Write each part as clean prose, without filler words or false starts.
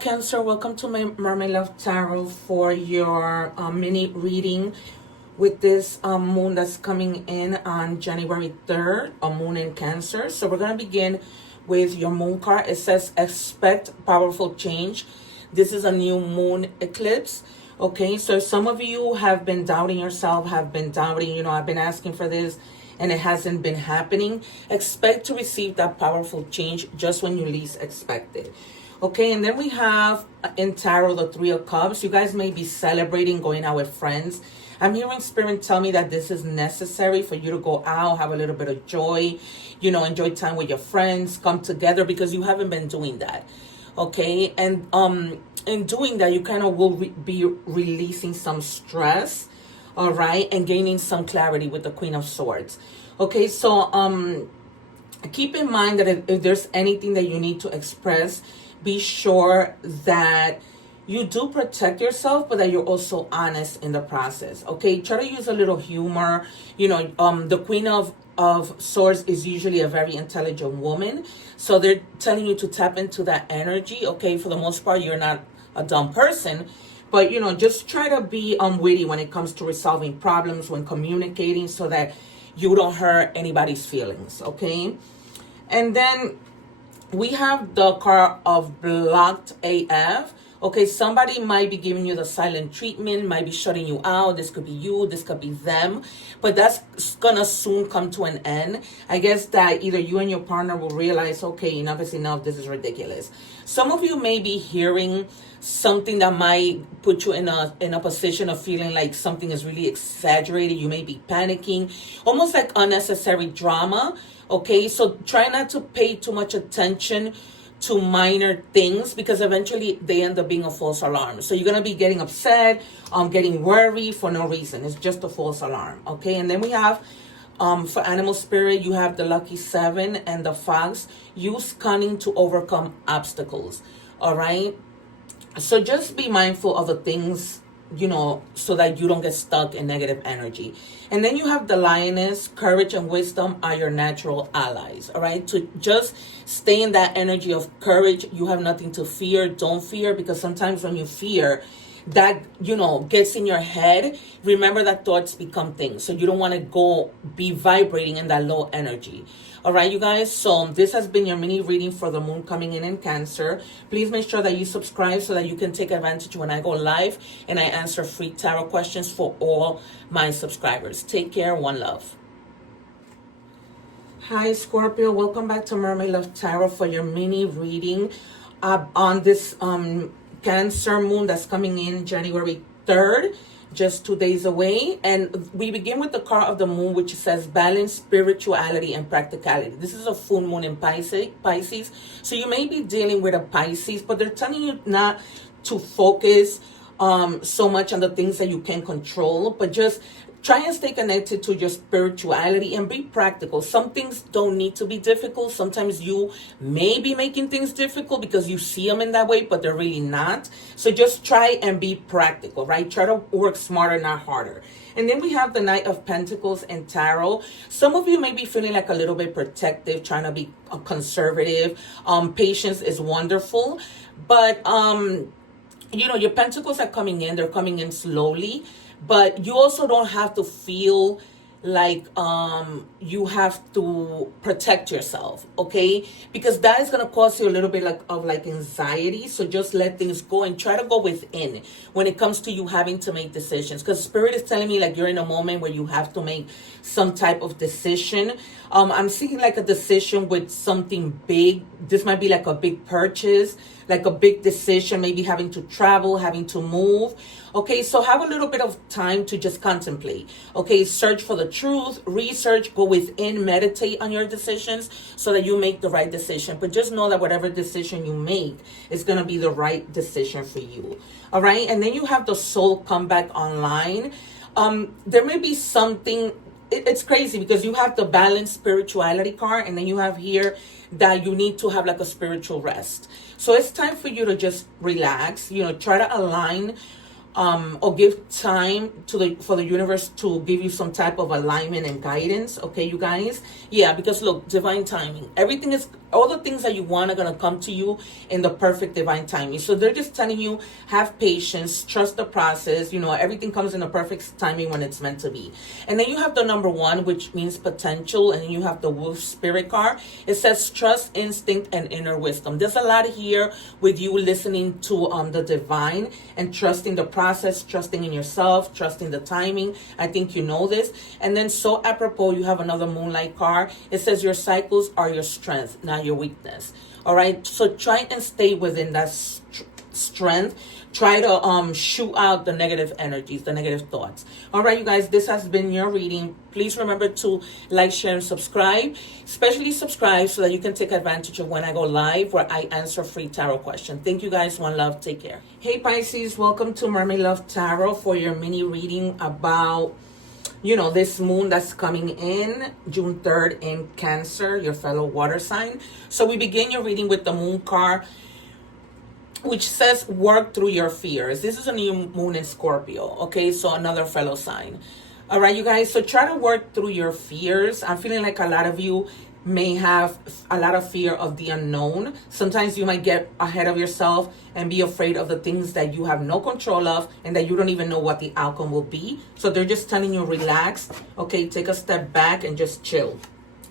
Cancer. Welcome to my Mermaid Love Tarot for your mini reading with this moon that's coming in on January 3rd, a moon in Cancer. So we're going to begin with your moon card. It says expect powerful change. This is a new moon eclipse. Okay, so some of you have been doubting yourself, have been doubting, I've been asking for this and it hasn't been happening. Expect to receive that powerful change just when you least expect it. Okay, and then we have in Tarot the Three of Cups. You guys may be celebrating, going out with friends. I'm hearing Spirit tell me that this is necessary for you to go out, have a little bit of joy, enjoy time with your friends, come together because you haven't been doing that. Okay, and in doing that, you kind of will be releasing some stress, all right, and gaining some clarity with the Queen of Swords. Okay, so keep in mind that if there's anything that you need to express, be sure that you do protect yourself, but that you're also honest in the process. Okay, try to use a little humor. The Queen of Swords is usually a very intelligent woman, so they're telling you to tap into that energy. Okay, for the most part, you're not a dumb person, but just try to be witty when it comes to resolving problems, when communicating, so that you don't hurt anybody's feelings. Okay, and then we have the card of blocked AF. Okay, somebody might be giving you the silent treatment, might be shutting you out. This could be you, this could be them, but that's gonna soon come to an end. I guess that either you and your partner will realize, okay, enough is enough, this is ridiculous. Some of you may be hearing something that might put you in a position of feeling like something is really exaggerated. You may be panicking, almost like unnecessary drama. Okay, so try not to pay too much attention to minor things because eventually they end up being a false alarm. So you're going to be getting upset, getting worried for no reason. It's just a false alarm. Okay, and then we have for animal spirit, you have the lucky 7 and the fox. Use cunning to overcome obstacles. All right, so just be mindful of the things, so that you don't get stuck in negative energy. And then you have the lioness. Courage and wisdom are your natural allies. All right, to just stay in that energy of courage. You have nothing to fear. Don't fear, because sometimes when you fear, that gets in your head. Remember that thoughts become things, so you don't want to be vibrating in that low energy. All right, you guys, so this has been your mini reading for the moon coming in Cancer. Please make sure that you subscribe so that you can take advantage when I go live and I answer free tarot questions for all my subscribers. Take care. One love. Hi, Scorpio. Welcome back to Mermaid Love Tarot for your mini reading on this Cancer moon that's coming in January 3rd. Just 2 days away. And we begin with the card of the moon, which says balance, spirituality, and practicality. This is a full moon in Pisces. So you may be dealing with a Pisces, but they're telling you not to focus so much on the things that you can control, but just try and stay connected to your spirituality and be practical. Some things don't need to be difficult. Sometimes you may be making things difficult because you see them in that way, but they're really not. So just try and be practical, right? Try to work smarter, not harder. And then we have the Knight of Pentacles and Tarot. Some of you may be feeling like a little bit protective, trying to be conservative. Patience is wonderful, but your pentacles are coming in. They're coming in slowly. But you also don't have to feel like you have to protect yourself, okay? Because that is going to cause you a little bit of anxiety. So just let things go and try to go within when it comes to you having to make decisions. Because Spirit is telling me like you're in a moment where you have to make some type of decision. I'm seeing like a decision with something big. This might be like a big purchase, like a big decision, maybe having to travel, having to move. Okay, so have a little bit of time to just contemplate. Okay, search for the truth, research, go within, meditate on your decisions so that you make the right decision. But just know that whatever decision you make is going to be the right decision for you. All right, and then you have the soul come back online. There may be something, it's crazy because you have the balanced spirituality card, and then you have here that you need to have like a spiritual rest. So it's time for you to just relax, try to align or give time to for the universe to give you some type of alignment and guidance. Okay, you guys. Yeah, because look, divine timing. Everything is, all the things that you want are going to come to you in the perfect divine timing. So they're just telling you, have patience, trust the process. You know, everything comes in the perfect timing when it's meant to be. And then you have the number 1, which means potential. And then you have the wolf spirit card. It says trust, instinct, and inner wisdom. There's a lot here with you listening to the divine and trusting the process, trusting in yourself, trusting the timing. I think you know this. And then so apropos, you have another moonlight card. It says your cycles are your strength, not your weakness. All right, so try and stay within that strength. Try to shoot out the negative energies, the negative thoughts. All right, you guys, this has been your reading. Please remember to like, share, and subscribe. Especially subscribe so that you can take advantage of when I go live, where I answer free tarot questions. Thank you guys. One love. Take care. Hey Pisces, welcome to Mermaid Love Tarot for your mini reading about, you know, this moon that's coming in June 3rd in Cancer, your fellow water sign. So we begin your reading with the moon card, which says work through your fears. This is a new moon in Scorpio. Okay, so another fellow sign. All right, you guys, so try to work through your fears. I'm feeling like a lot of you may have a lot of fear of the unknown. Sometimes you might get ahead of yourself and be afraid of the things that you have no control of and that you don't even know what the outcome will be. So they're just telling you, relax. Okay, take a step back and just chill.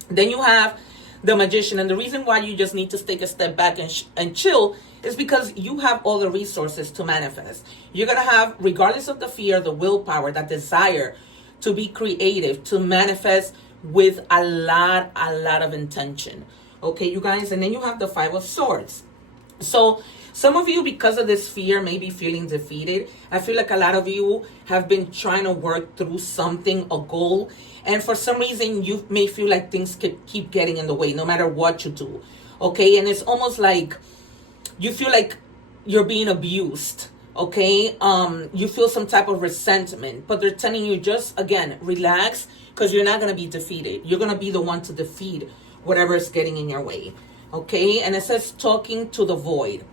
Then you have the Magician, and the reason why you just need to take a step back and chill is because you have all the resources to manifest. You're going to have, regardless of the fear, the willpower, that desire to be creative, to manifest with a lot of intention. Okay, you guys, and then you have the 5 of Swords. So some of you, because of this fear, may be feeling defeated. I feel like a lot of you have been trying to work through something, a goal, and for some reason you may feel like things could keep getting in the way no matter what you do. Okay, and it's almost like you feel like you're being abused. Okay, you feel some type of resentment, but they're telling you, just again, relax, because you're not going to be defeated. You're going to be the one to defeat whatever is getting in your way. Okay, and it says talking to the void.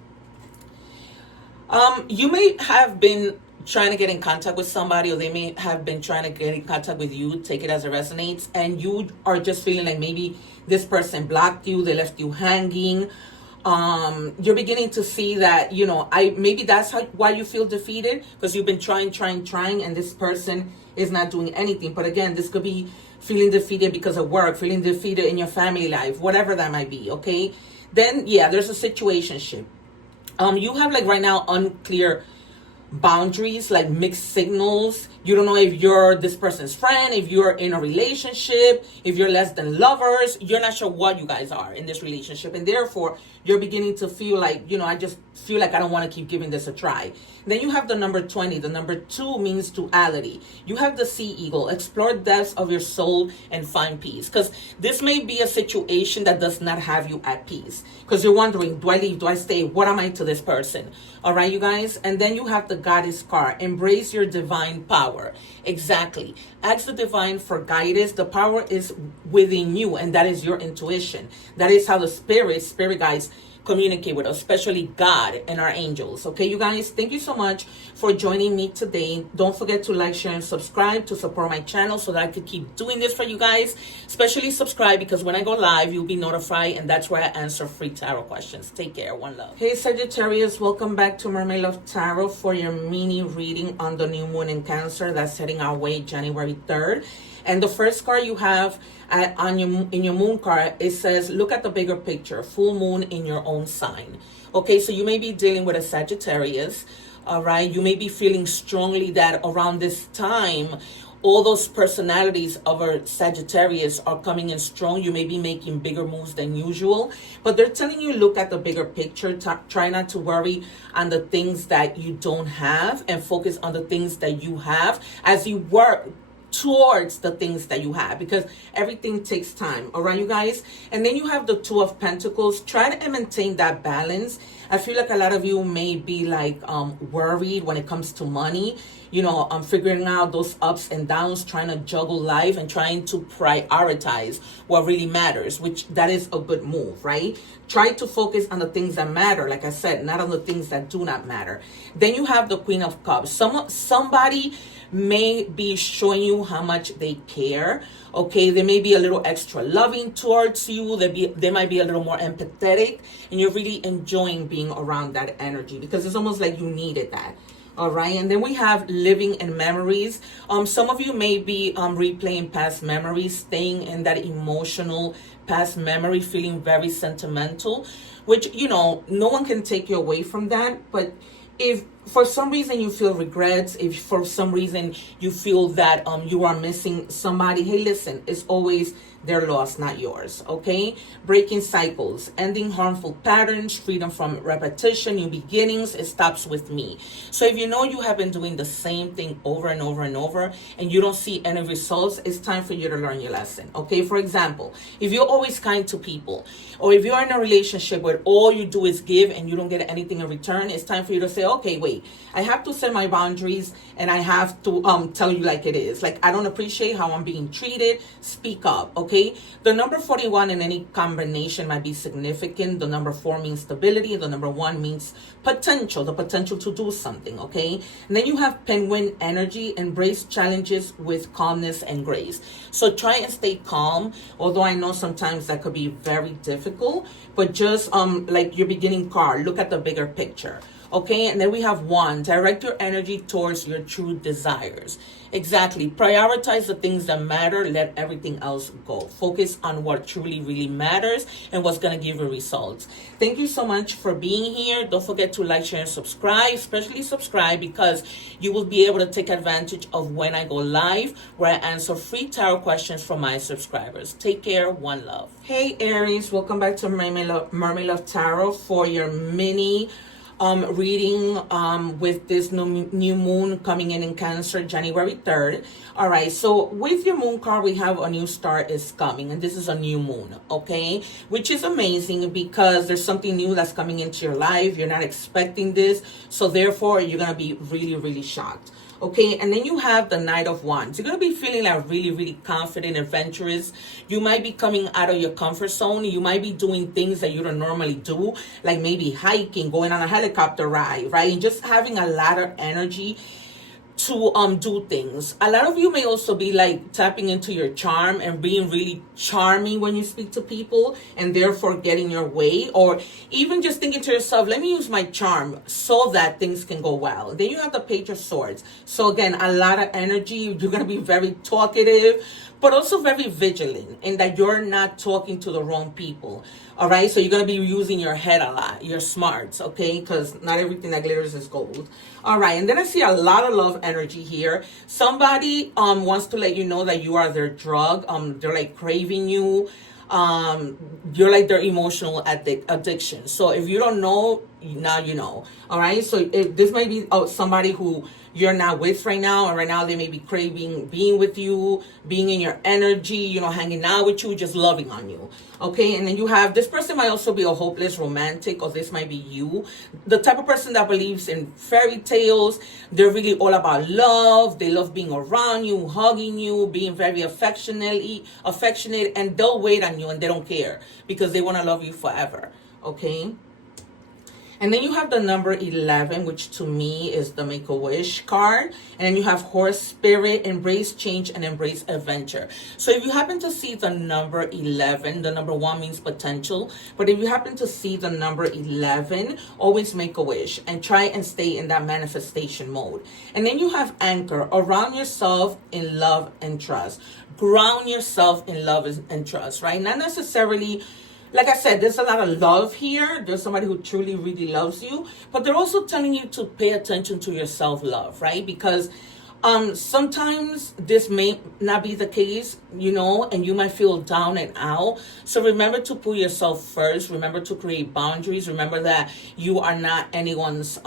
You may have been trying to get in contact with somebody, or they may have been trying to get in contact with you. Take it as it resonates, and you are just feeling like maybe this person blocked you, they left you hanging. You're beginning to see that, you know, maybe that's why you feel defeated, because you've been trying, and this person is not doing anything. But again, this could be feeling defeated because of work, feeling defeated in your family life, whatever that might be. Okay, then yeah, there's a situationship. You have, like, right now, unclear boundaries, like mixed signals. You don't know if you're this person's friend, if you're in a relationship, if you're less than lovers. You're not sure what you guys are in this relationship, and therefore you're beginning to feel like, you know, I just feel like I don't want to keep giving this a try. Then you have the number 20. The number 2 means duality. You have the sea eagle. Explore depths of your soul and find peace, because this may be a situation that does not have you at peace, because you're wondering, do I leave, do I stay, what am I to this person? All right, you guys. And then you have the goddess card. Embrace your divine power. Exactly. Ask the divine for guidance. The power is within you, and that is your intuition. That is how the spirit guides communicate with us, especially God and our angels. Okay, you guys, thank you so much for joining me today. Don't forget to like, share, and subscribe to support my channel so that I could keep doing this for you guys. Especially subscribe, because when I go live, you'll be notified, and that's where I answer free tarot questions. Take care. One love. Hey Sagittarius, welcome back to Mermaid Love Tarot for your mini reading on the new moon in Cancer that's heading our way January 3rd. And the first card you have in your moon card, it says, look at the bigger picture, full moon in your own sign. Okay, so you may be dealing with a Sagittarius, all right? You may be feeling strongly that around this time, all those personalities of a Sagittarius are coming in strong. You may be making bigger moves than usual, but they're telling you, look at the bigger picture. Try not to worry on the things that you don't have, and focus on the things that you have as you work towards the things that you have, because everything takes time. All right, you guys. And then you have the 2 of Pentacles. Try to maintain that balance. I feel like a lot of you may be like worried when it comes to money. You know, I'm figuring out those ups and downs, trying to juggle life and trying to prioritize what really matters, which that is a good move, right? Try to focus on the things that matter, like I said, not on the things that do not matter. Then you have the Queen of Cups. Somebody may be showing you how much they care. Okay, they may be a little extra loving towards you. They might be a little more empathetic, and you're really enjoying being around that energy because it's almost like you needed that. All right, and then we have living in memories. Some of you may be replaying past memories, staying in that emotional past memory, feeling very sentimental, which, you know, no one can take you away from that. But if for some reason you feel regrets, if for some reason you feel that you are missing somebody, hey, listen, it's always their loss, not yours. Okay, breaking cycles, ending harmful patterns, freedom from repetition, new beginnings. It stops with me. So if you know you have been doing the same thing over and over and over and you don't see any results, it's time for you to learn your lesson. Okay, for example, if you're always kind to people, or if you're in a relationship where all you do is give and you don't get anything in return, it's time for you to say, okay, wait, I have to set my boundaries and I have to tell you like it is. Like, I don't appreciate how I'm being treated. Speak up. Okay, the number 41 in any combination might be significant. The number 4 means stability. The number 1 means potential, the potential to do something. Okay, and then you have penguin energy. Embrace challenges with calmness and grace. So try and stay calm, although I know sometimes that could be very difficult, but just like your beginning card, look at the bigger picture. Okay, and then we have 1, direct your energy towards your true desires. Exactly. Prioritize the things that matter. Let everything else go. Focus on what truly, really matters and what's going to give you results. Thank you so much for being here. Don't forget to like, share, and subscribe, especially subscribe, because you will be able to take advantage of when I go live, where I answer free tarot questions from my subscribers. Take care. One love. Hey, Aries. Welcome back to Mermaid Love Tarot for your mini reading with this new moon coming in Cancer, January 3rd. All right, so with your moon card, we have a new star is coming, and this is a new moon, okay, which is amazing because there's something new that's coming into your life. You're not expecting this, so therefore you're gonna be really, really shocked. Okay, and then you have the Knight of Wands. You're going to be feeling like really, really confident, adventurous. You might be coming out of your comfort zone. You might be doing things that you don't normally do, like maybe hiking, going on a helicopter ride, right? And just having a lot of energy to do things. A lot of you may also be like tapping into your charm and being really charming when you speak to people, and therefore getting your way, or even just thinking to yourself, let me use my charm so that things can go well. Then you have the Page of Swords. So again, a lot of energy. You're going to be very talkative, but also very vigilant in that you're not talking to the wrong people. All right, so you're going to be using your head a lot, your smarts, okay, because not everything that glitters is gold. All right, and then I see a lot of love energy here. Somebody wants to let you know that you are their drug. They're like craving you. You're like their emotional addiction. So if you don't know, now you know. All right, so if this might be somebody who you're not with right now, and right now they may be craving being with you, being in your energy, you know, hanging out with you, just loving on you. Okay, and then you have, this person might also be a hopeless romantic, or this might be you, the type of person that believes in fairy tales. They're really all about love. They love being around you, hugging you, being very affectionate, and they'll wait on you and they don't care because they want to love you forever. Okay. And then you have the number 11, which to me is the Make-A-Wish card. And then you have Horse Spirit, embrace change and embrace adventure. So if you happen to see the number 11, the number 1 means potential. But if you happen to see the number 11, always make a wish and try and stay in that manifestation mode. And then you have Anchor, around yourself in love and trust. Ground yourself in love and trust, right? Not necessarily, like I said, there's a lot of love here. There's somebody who truly, really loves you. But they're also telling you to pay attention to your self-love, right? Because Sometimes this may not be the case, you know, and you might feel down and out. So remember to put yourself first. Remember to create boundaries. Remember that you are not anyone's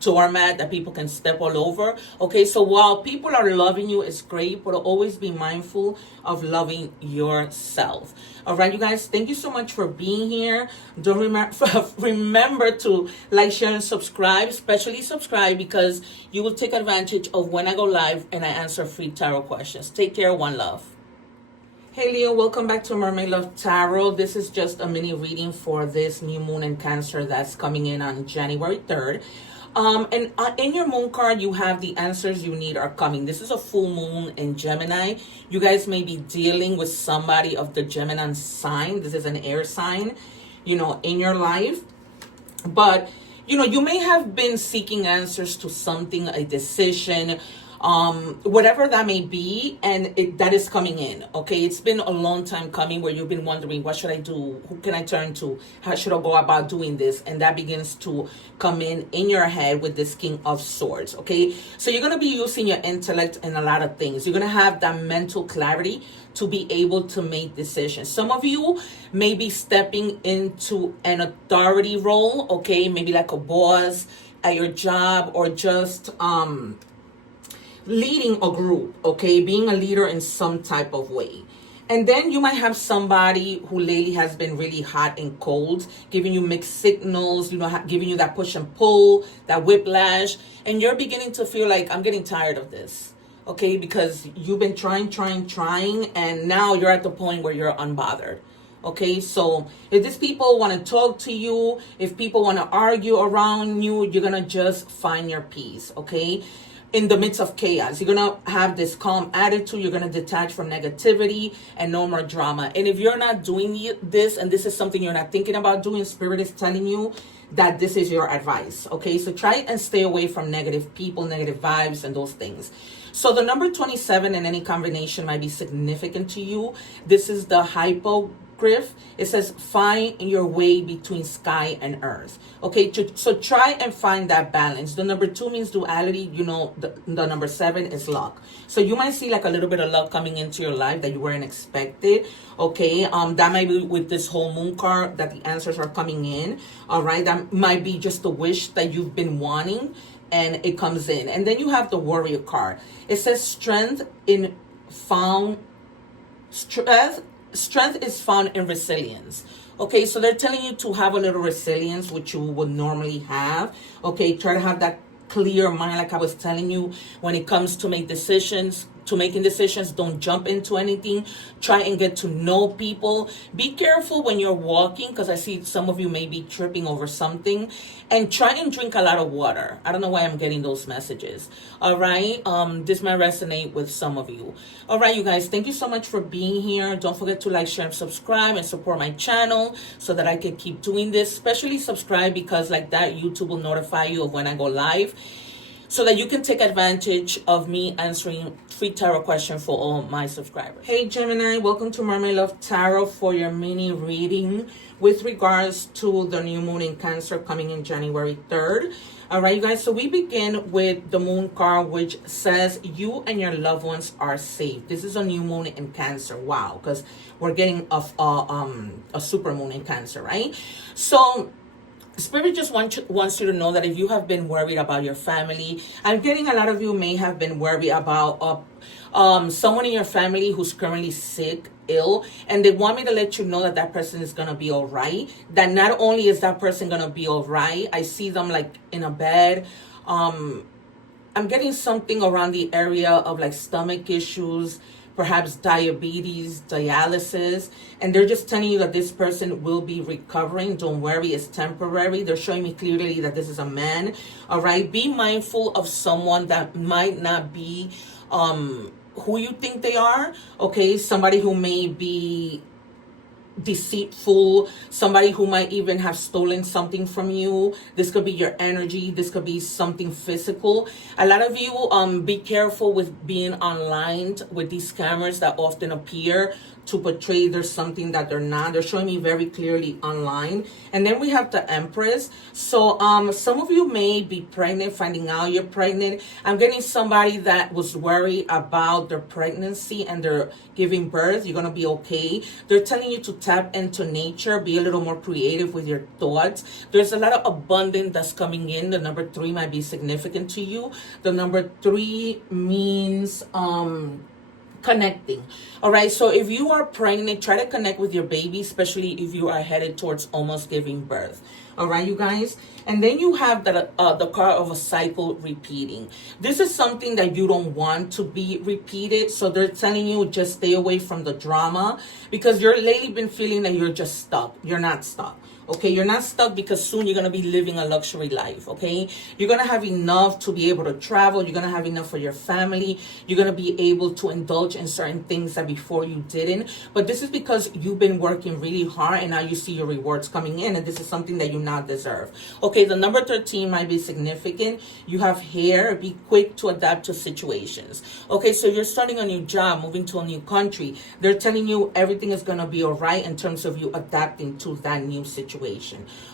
doormat that people can step all over. Okay, so while people are loving you, it's great, but always be mindful of loving yourself. All right, you guys, thank you so much for being here. Don't remember to like, share, and subscribe, especially subscribe, because you will take advantage of when I go live and I answer free tarot questions. Take care. One love. Hey Leo, welcome back to Mermaid Love Tarot. This is just a mini reading for this new moon in Cancer that's coming in on January 3rd. And in your moon card, you have the answers you need are coming. This is a full moon in Gemini. You guys may be dealing with somebody of the Gemini sign. This is an air sign, you know, in your life. But, you know, you may have been seeking answers to something, a decision, whatever that may be, and that is coming in. Okay, it's been a long time coming where you've been wondering, what should I do? Who can I turn to? How should I go about doing this? And that begins to come in your head with this King of Swords. Okay, so you're going to be using your intellect in a lot of things. You're going to have that mental clarity to be able to make decisions. Some of you may be stepping into an authority role. Okay, maybe like a boss at your job, or just leading a group, okay, being a leader in some type of way. And then you might have somebody who lately has been really hot and cold, giving you mixed signals, you know, giving you that push and pull, that whiplash, and you're beginning to feel like, I'm getting tired of this, okay, because you've been trying, and now you're at the point where you're unbothered. Okay, so if these people want to talk to you, if people want to argue around you, you're going to just find your peace, okay? In the midst of chaos, you're going to have this calm attitude. You're going to detach from negativity and no more drama. And if you're not doing this, and this is something you're not thinking about doing, Spirit is telling you that this is your advice. Okay, so try and stay away from negative people, negative vibes, and those things. So the number 27 in any combination might be significant to you. This is the hypogryph. It says, find your way between sky and earth. Okay, so try and find that balance. The number 2 means duality. You know, the number 7 is luck. So you might see like a little bit of luck coming into your life that you weren't expected. Okay, that might be with this whole moon card that the answers are coming in. All right, that might be just a wish that you've been wanting, and it comes in. And then you have the warrior card. It says strength is found in resilience. Okay, so they're telling you to have a little resilience, which you would normally have. Okay, try to have that clear mind, like I was telling you, when it comes to making decisions. Don't jump into anything. Try and get to know people. Be careful when you're walking, because I see some of you may be tripping over something. And try and drink a lot of water. I don't know why I'm getting those messages. All right, this might resonate with some of you. All right, you guys, thank you so much for being here. Don't forget to like, share, and subscribe, and support my channel so that I can keep doing this. Especially subscribe, because like that YouTube will notify you of when I go live, so that you can take advantage of me answering free tarot questions for all my subscribers. Hey Gemini, welcome to Mermaid Love Tarot for your mini reading with regards to the new moon in Cancer coming in January 3rd. All right, you guys, so we begin with the moon card, which says you and your loved ones are safe. This is a new moon in Cancer. Wow, because we're getting a super moon in Cancer, right? So Spirit just wants you to know that if you have been worried about your family, I'm getting a lot of you may have been worried about someone in your family who's currently sick, ill, and they want me to let you know that that person is going to be all right. That not only is that person going to be all right, I see them like in a bed. I'm getting something around the area of like stomach issues, perhaps diabetes, dialysis, and they're just telling you that this person will be recovering. Don't worry, it's temporary. They're showing me clearly that this is a man. All right, be mindful of someone that might not be who you think they are. Okay, somebody who may be deceitful, somebody who might even have stolen something from you. This could be your energy. This could be something physical. A lot of you be careful with being online with these scammers that often appear to portray there's something that they're not. They're showing me very clearly online. And then we have the Empress. So some of you may be pregnant, finding out you're pregnant. I'm getting somebody that was worried about their pregnancy and they're giving birth. You're going to be okay. They're telling you to tap into nature, be a little more creative with your thoughts. There's a lot of abundance that's coming in. The number 3 might be significant to you. The number 3 means connecting. All right, so if you are pregnant, try to connect with your baby, especially if you are headed towards almost giving birth. All right, you guys. And then you have the card of a cycle repeating. This is something that you don't want to be repeated. So they're telling you just stay away from the drama, because you're lately been feeling that you're just stuck. You're not stuck. Okay, you're not stuck, because soon you're going to be living a luxury life, okay? You're going to have enough to be able to travel. You're going to have enough for your family. You're going to be able to indulge in certain things that before you didn't. But this is because you've been working really hard and now you see your rewards coming in, and this is something that you not deserve. Okay, the number 13 might be significant. You have hair. Be quick to adapt to situations. Okay, so you're starting a new job, moving to a new country. They're telling you everything is going to be all right in terms of you adapting to that new situation.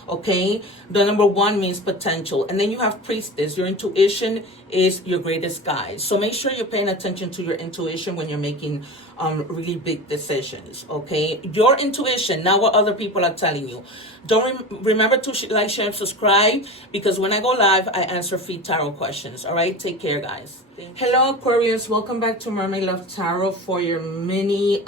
Okay, the number 1 means potential, and then you have Priestess. Your intuition is your greatest guide, so make sure you're paying attention to your intuition when you're making really big decisions. Okay, your intuition, not what other people are telling you. Don't remember to like, share, and subscribe, because when I go live I answer free tarot questions. All right, take care, guys. Hello, Aquarius. Welcome back to Mermaid Love Tarot for your mini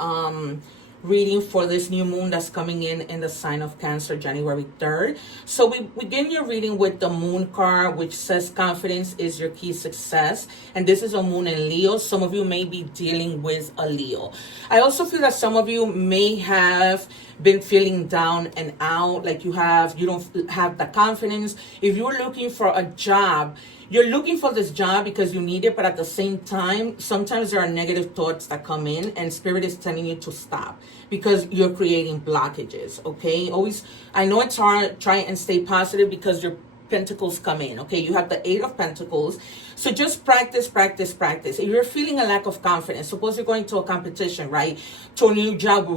reading for this new moon that's coming in the sign of Cancer, January 3rd. So we begin your reading with the moon card, which says confidence is your key success. And this is a moon in Leo. Some of you may be dealing with a Leo. I also feel that some of you may have been feeling down and out, like you don't have the confidence. If you're looking for a job, you're looking for this job because you need it, but at the same time, sometimes there are negative thoughts that come in, and Spirit is telling you to stop because you're creating blockages, okay? Always, I know it's hard, try and stay positive because your Pentacles come in, okay? You have the 8 of Pentacles. So just practice, practice, practice. If you're feeling a lack of confidence, suppose you're going to a competition, right? To a new job,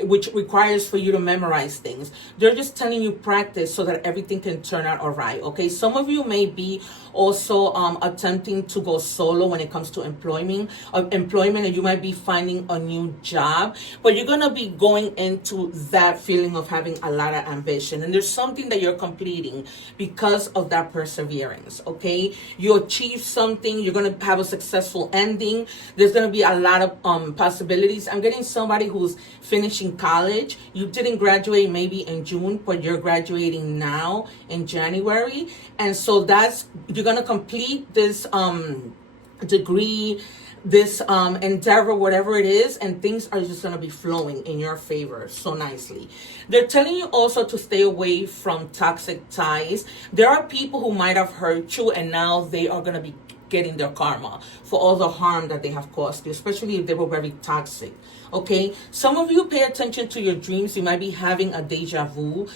which requires for you to memorize things. They're just telling you practice so that everything can turn out all right, okay? Some of you may be also attempting to go solo when it comes to employment, and you might be finding a new job, but you're going to be going into that feeling of having a lot of ambition, and there's something that you're completing because of that perseverance, okay? You achieve something, you're going to have a successful ending. There's going to be a lot of possibilities. I'm getting somebody who's finishing college. You didn't graduate maybe in June, but you're graduating now in January, and so you're going to complete this degree, this endeavor, whatever it is, and things are just going to be flowing in your favor so nicely. They're telling you also to stay away from toxic ties. There are people who might have hurt you, and now they are going to be getting their karma for all the harm that they have caused you, especially if they were very toxic. Okay, some of you pay attention to your dreams. You might be having a deja vu,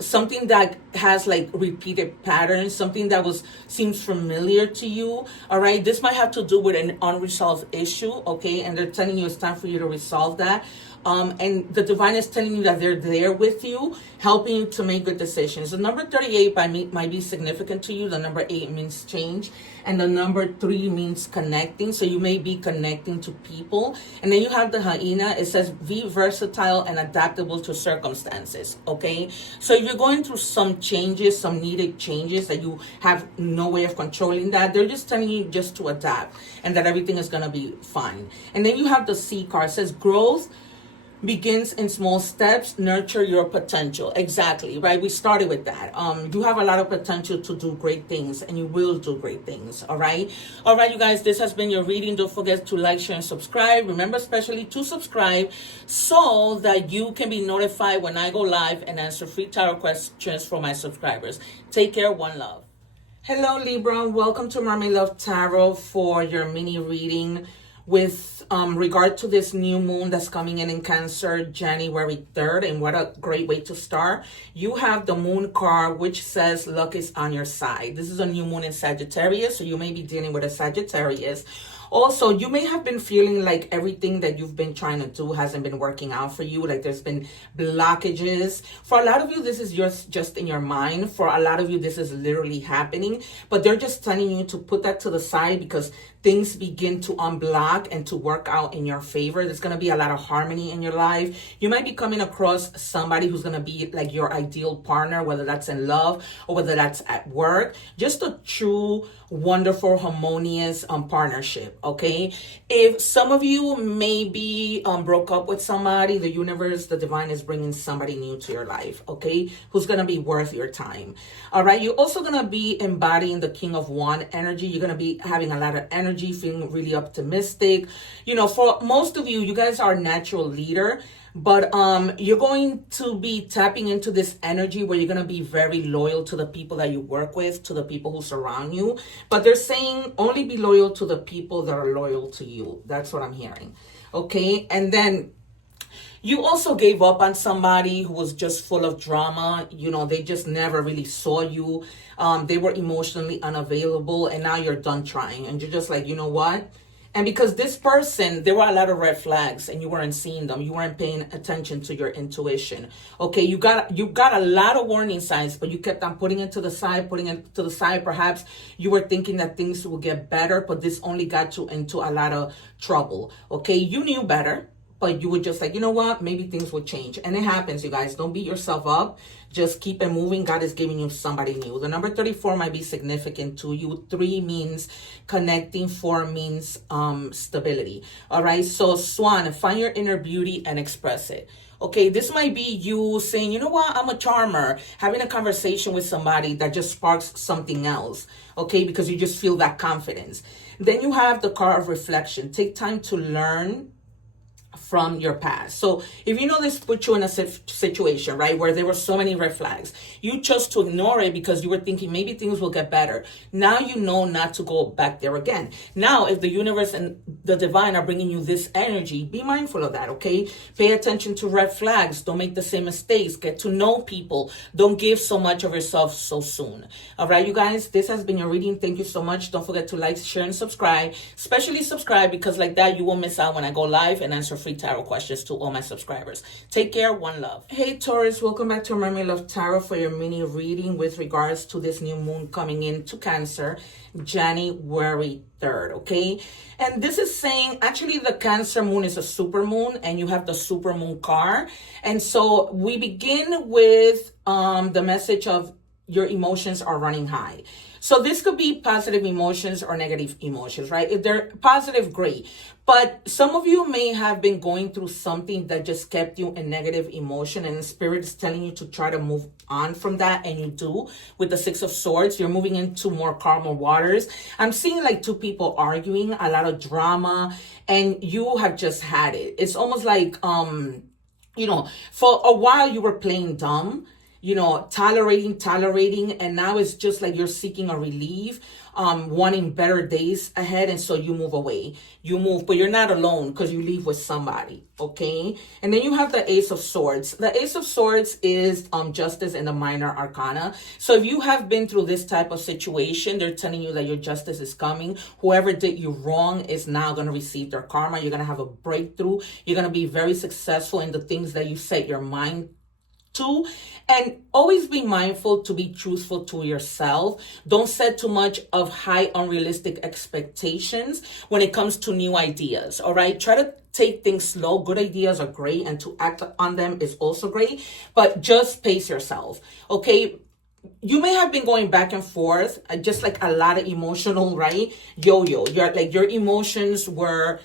something that has like repeated patterns, something that seems familiar to you. All right, this might have to do with an unresolved issue. Okay, and they're telling you it's time for you to resolve that. And the divine is telling you that they're there with you, helping you to make good decisions. The number 38 might be significant to you. The number 8 means change, and the number 3 means connecting. So you may be connecting to people. And then you have the hyena. It says be versatile and adaptable to circumstances. Okay, so if you're going through some changes, some needed changes that you have no way of controlling, that they're just telling you just to adapt and that everything is going to be fine. And then you have the sea card. It says growth begins in small steps. Nurture your potential. Exactly, right? We started with that. You have a lot of potential to do great things, and you will do great things. All right, you guys, this has been your reading. Don't forget to like, share, and subscribe. Remember especially to subscribe so that you can be notified when I go live and answer free tarot questions for my subscribers. Take care. One love. Hello, Libra. Welcome to Mermaid Love Tarot for your mini reading with regard to this new moon that's coming in Cancer, January 3rd. And what a great way to start. You have the moon card, which says luck is on your side. This is a new moon in Sagittarius, so you may be dealing with a Sagittarius. Also, you may have been feeling like everything that you've been trying to do hasn't been working out for you. Like there's been blockages. For a lot of you, this is just in your mind. For a lot of you, this is literally happening. But they're just telling you to put that to the side because things begin to unblock and to work out in your favor. There's going to be a lot of harmony in your life. You might be coming across somebody who's going to be like your ideal partner, whether that's in love or whether that's at work. Just a true, wonderful, harmonious partnership, okay? If some of you maybe broke up with somebody, the universe, the divine is bringing somebody new to your life, okay? Who's going to be worth your time, all right? You're also going to be embodying the King of Wands energy. You're going to be having a lot of energy, feeling really optimistic. You know, for most of you, you guys are a natural leader, but you're going to be tapping into this energy where you're going to be very loyal to the people that you work with, to the people who surround you. But they're saying only be loyal to the people that are loyal to you. That's what I'm hearing. Okay. And then you also gave up on somebody who was just full of drama. You know, they just never really saw you. They were emotionally unavailable, and now you're done trying. And you're just like, you know what? And because this person, there were a lot of red flags and you weren't seeing them. You weren't paying attention to your intuition. Okay, you got a lot of warning signs, but you kept on putting it to the side. Perhaps you were thinking that things will get better, but this only got you into a lot of trouble. Okay, you knew better, but you were just like, you know what, maybe things will change. And it happens, you guys. Don't beat yourself up. Just keep it moving. God is giving you somebody new. The number 34 might be significant to you. 3 means connecting. 4 means stability. All right. So Swan, find your inner beauty and express it. Okay, this might be you saying, you know what, I'm a charmer, having a conversation with somebody that just sparks something else. Okay, because you just feel that confidence. Then you have the card of reflection. Take time to learn from your past. So if you know this put you in a situation, right, where there were so many red flags, you chose to ignore it because you were thinking maybe things will get better. Now you know not to go back there again. Now, if the universe and the divine are bringing you this energy, be mindful of that, okay? Pay attention to red flags. Don't make the same mistakes. Get to know people. Don't give so much of yourself so soon. All right, you guys, this has been your reading. Thank you so much. Don't forget to like, share, and subscribe. Especially subscribe because like that, you won't miss out when I go live and answer free tarot questions to all my subscribers. Take care. One love. Hey Taurus, welcome back to Mermaid Love Tarot for your mini reading with regards to this new moon coming into Cancer, January 3rd. Okay, and this is saying actually the Cancer moon is a super moon, and you have the super moon card. And so we begin with the message of your emotions are running high. So this could be positive emotions or negative emotions, right? If they're positive, great. But some of you may have been going through something that just kept you in negative emotion, and the spirit is telling you to try to move on from that, and you do. With the 6 of Swords, you're moving into more calmer waters. I'm seeing like 2 people arguing, a lot of drama, and you have just had it. It's almost like, you know, for a while you were playing dumb, you know, tolerating, and now it's just like you're seeking a relief, wanting better days ahead, and so you move away. You move, but you're not alone because you leave with somebody, okay? And then you have the Ace of Swords. The Ace of Swords is justice in the minor arcana. So if you have been through this type of situation, they're telling you that your justice is coming. Whoever did you wrong is now going to receive their karma. You're going to have a breakthrough. You're going to be very successful in the things that you set your mind to. And always be mindful to be truthful to yourself. Don't set too much of high unrealistic expectations when it comes to new ideas. All right, try to take things slow. Good ideas are great, and to act on them is also great, but just pace yourself. Okay, you may have been going back and forth, just like a lot of emotional, right, yo-yo. Your emotions were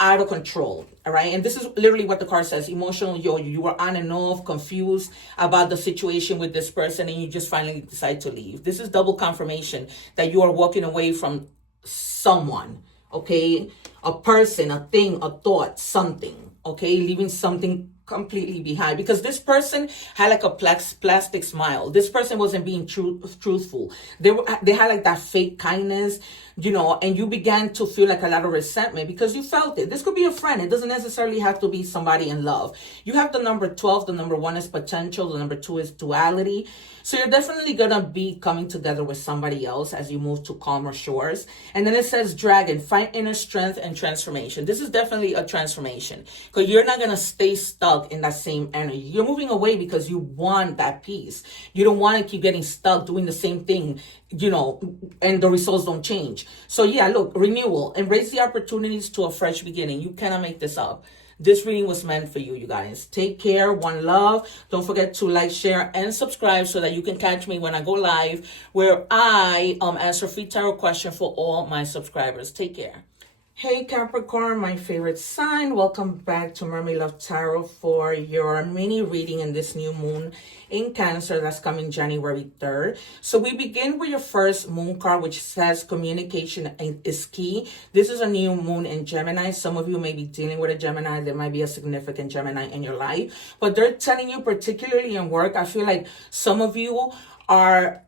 out of control. All right. And this is literally what the card says. Emotional yo-yo. You were on and off, confused about the situation with this person, and you just finally decide to leave. This is double confirmation that you are walking away from someone. Okay. A person, a thing, a thought, something. Okay. Leaving something completely behind, because this person had like a plastic smile. This person wasn't being truthful. They had like that fake kindness. and you began to feel like a lot of resentment because you felt it. This could be a friend. It doesn't necessarily have to be somebody in love. You have the number 12. The number 1 is potential. The number 2 is duality. So you're definitely going to be coming together with somebody else as you move to calmer shores. And then it says dragon, find inner strength and transformation. This is definitely a transformation because you're not going to stay stuck in that same energy. You're moving away because you want that peace. You don't want to keep getting stuck doing the same thing, and the results don't change. So yeah, look, renewal, embrace the opportunities to a fresh beginning. You cannot make this up. This reading was meant for you, you guys. Take care. One love. Don't forget to like, share, and subscribe so that you can catch me when I go live, where I answer free tarot questions for all my subscribers. Take care. Hey Capricorn, my favorite sign. Welcome back to Mermaid Love Tarot for your mini reading in this new moon in Cancer that's coming January 3rd. So we begin with your first moon card, which says communication is key. This is a new moon in Gemini. Some of you may be dealing with a Gemini. There might be a significant Gemini in your life, but they're telling you, particularly in work, I feel like some of you are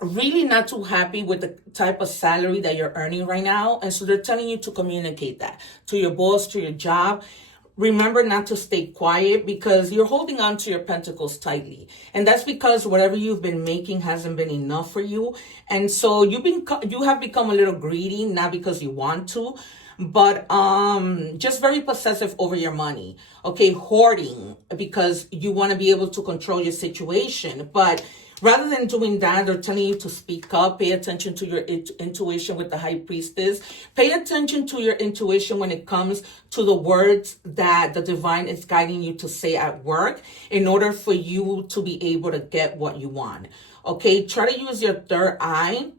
really not too happy with the type of salary that you're earning right now. And so they're telling you to communicate that to your boss, to your job. Remember not to stay quiet because you're holding on to your pentacles tightly. And that's because whatever you've been making hasn't been enough for you. And so you have become a little greedy, not because you want to, but just very possessive over your money. Okay, hoarding because you want to be able to control your situation. But rather than doing that, they're telling you to speak up, pay attention to your intuition with the High Priestess. Pay attention to your intuition when it comes to the words that the divine is guiding you to say at work in order for you to be able to get what you want. Okay, try to use your third eye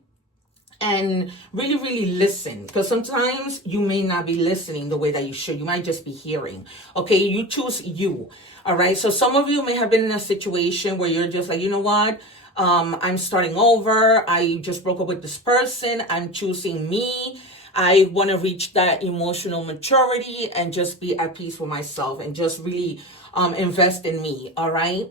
and really, really listen, because sometimes you may not be listening the way that you should. You might just be hearing. Okay, you choose you. All right, so some of you may have been in a situation where you're just like, you know what? I'm starting over. I just broke up with this person. I'm choosing me. I want to reach that emotional maturity and just be at peace with myself and just really invest in me. All right.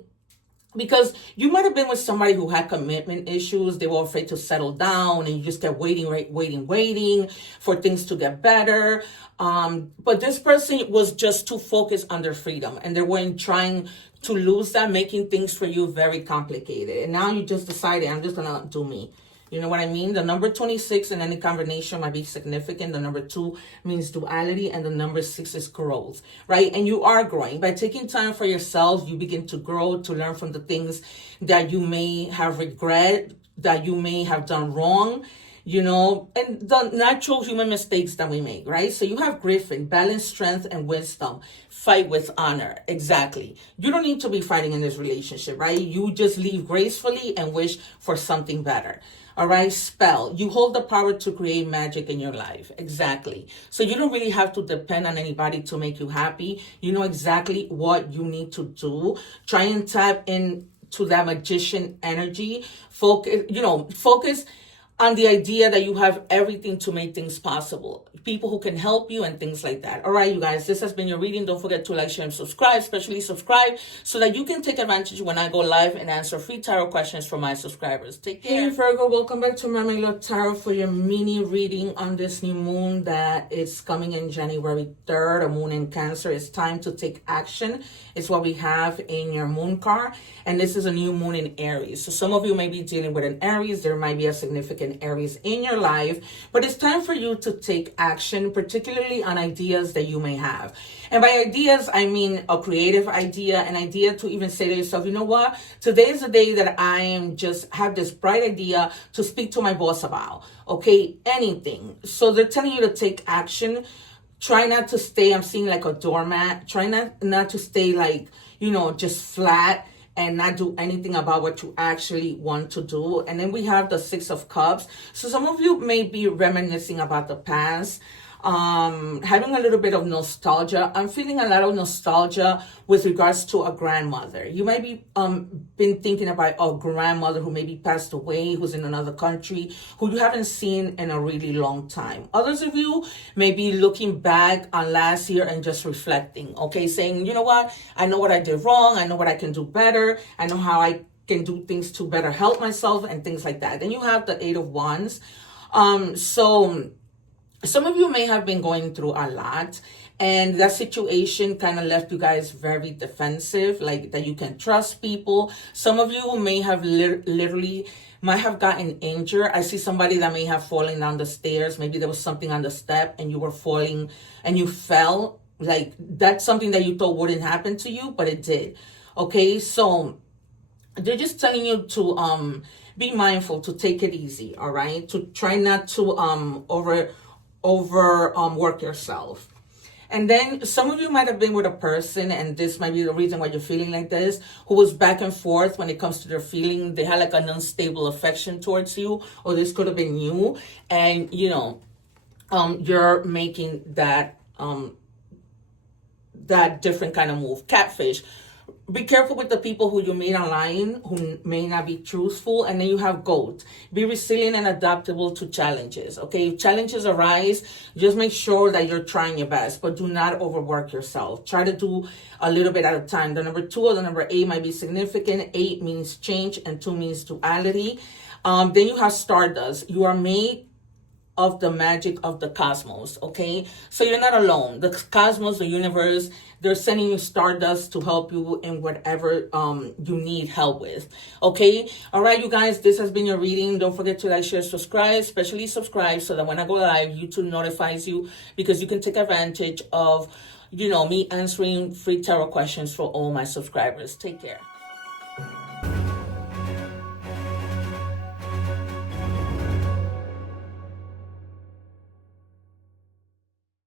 Because you might have been with somebody who had commitment issues. They were afraid to settle down and you just kept waiting for things to get better. But this person was just too focused on their freedom and they weren't trying to lose that, making things for you very complicated. And now you just decided, I'm just going to do me. You know what I mean? The number 26 in any combination might be significant. The number 2 means duality, and the number 6 is growth, right? And you are growing. By taking time for yourself, you begin to grow, to learn from the things that you may have regret, that you may have done wrong, and the natural human mistakes that we make, right? So you have Griffin, balance, strength, and wisdom. Fight with honor. Exactly. You don't need to be fighting in this relationship, right? You just leave gracefully and wish for something better. All right, spell. You hold the power to create magic in your life. Exactly. So you don't really have to depend on anybody to make you happy. You know exactly what you need to do. Try and tap into that magician energy. Focus on the idea that you have everything to make things possible. People who can help you and things like that. All right, you guys, this has been your reading. Don't forget to like, share, and subscribe, especially subscribe so that you can take advantage when I go live and answer free tarot questions from my subscribers. Take care. Hey, Virgo, welcome back to Mermaid Love Tarot for your mini reading on this new moon that is coming in January 3rd, a moon in Cancer. It's time to take action. It's what we have in your moon card. And this is a new moon in Aries. So some of you may be dealing with an Aries. There might be a significant Aries in your life, but it's time for you to take action, particularly on ideas that you may have. And by ideas, I mean a creative idea, an idea to even say to yourself, you know what? Today is the day that I am just have this bright idea to speak to my boss about. Okay, anything. So they're telling you to take action. Try not to stay, I'm seeing like a doormat. Try not to stay like, just flat and not do anything about what you actually want to do. And then we have the 6 of Cups. So some of you may be reminiscing about the past, having a little bit of nostalgia. I'm feeling a lot of nostalgia with regards to a grandmother. You might be been thinking about a grandmother who maybe passed away, who's in another country, who you haven't seen in a really long time. Others of you may be looking back on last year and just reflecting, okay, saying, you know what, I know what I did wrong, I know what I can do better, I know how I can do things to better help myself and things like that. Then you have the 8 of Wands. So some of you may have been going through a lot, and that situation kind of left you guys very defensive, like that you can trust people. Some of you may have literally might have gotten injured. I see somebody that may have fallen down the stairs. Maybe there was something on the step and you were falling and you fell. Like that's something that you thought wouldn't happen to you, but it did. Okay, so they're just telling you to be mindful, to take it easy, all right? To try not to work yourself. And then some of you might have been with a person, and this might be the reason why you're feeling like this, who was back and forth when it comes to their feeling. They had like an unstable affection towards you, or this could have been you. And, you know, you're making that different kind of move. Catfish. Be careful with the people who you meet online who may not be truthful. And then you have goat. Be resilient and adaptable to challenges. Okay, if challenges arise, just make sure that you're trying your best, but do not overwork yourself. Try to do a little bit at a time. The number 2 or the number 8 might be significant. 8 means change and 2 means duality. Then you have stardust. You are made of the magic of the cosmos, okay? So you're not alone. The cosmos, the universe, they're sending you stardust to help you in whatever you need help with, okay? All right, you guys, this has been your reading. Don't forget to like, share, subscribe, especially subscribe so that when I go live, YouTube notifies you, because you can take advantage of, you know, me answering free tarot questions for all my subscribers. Take care.